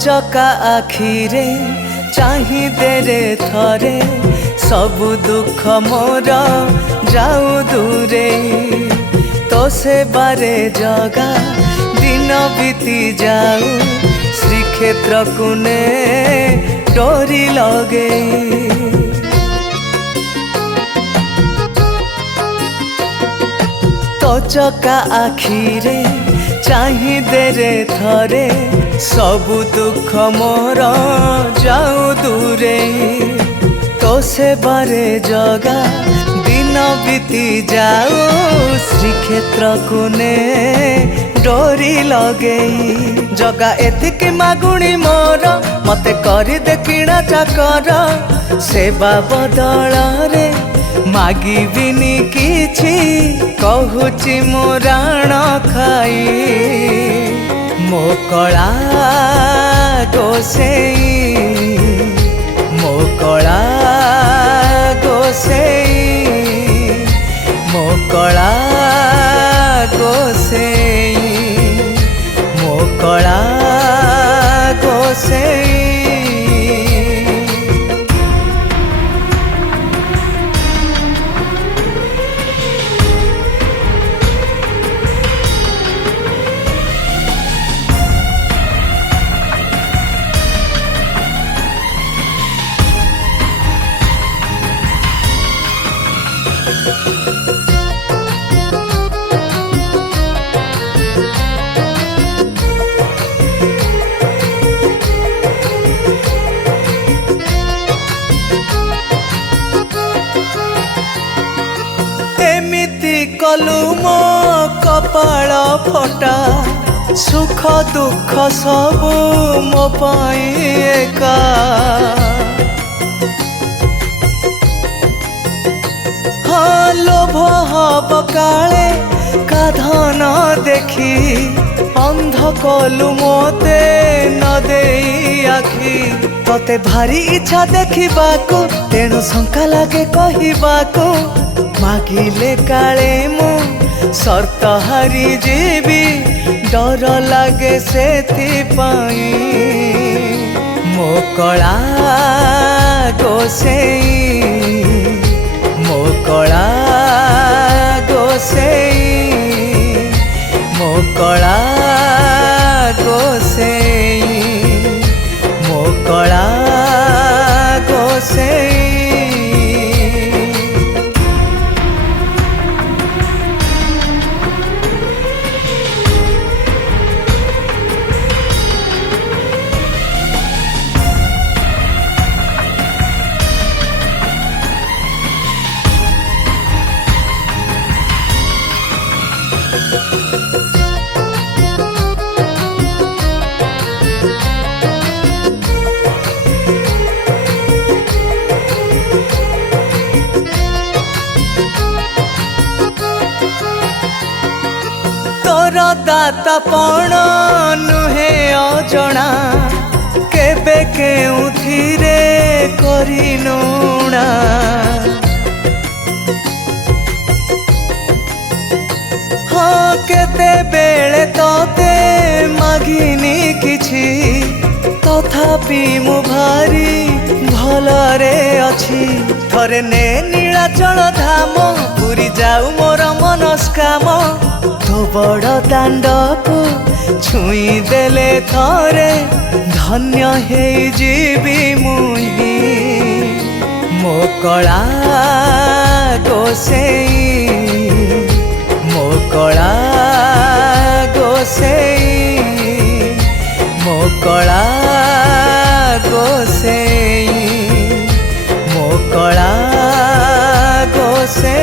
चका आखिरे चाही देरे थरे सबु दुख मोर जाऊ दूरे तो से बारे जगा दिन बीती जाऊ श्रीक्षेत्र कुने डोरी लगे तो चका आखिरे चाही देरे थरे सबु दुख मोर जाऊ दूरे तो से बारे जगा दिन बीती जाऊ श्रीक्षेत्र कुने डोरी लगे जगा एतिकी मागुणी मोर मते करी दे किणा चाकर सेवा बदल रे मागिबिनी किछि कहूची मो राण खाई मो कला गोसेई मो कला गोसेई मो कला गोसेई मो कला गोसेई एमिति कलु मो कपाल फटा सुख दुख सबु मो पाई एका हाँ लोभ हब काले काधन देखी अंध कलु मोते न देई आखि तते भारी इच्छा देखिबाको तेणु शंका लागे कहिबाको मागिले काले मु सर्त हारी जीवी डर लागे सेथिपाई मो कला गोसेई मो कला गोसेई मो कला गोसेई मो कला गोसेई तोर दाता पण नुहे अजणा केबे केउथिरे करी नुणा हाँ केते बेले तोते मागिनी किछि तथापि मु भारी भलरे अछि थरे ने नीलाचल धाम पुरी जाऊ मोर मनस्काम तो बड़ दांड को छुई देले थरे धन्य हे जीवी मुई मो कला गोसेई मो कला गोसेई मो कला गोसेई मो कला गोसेई।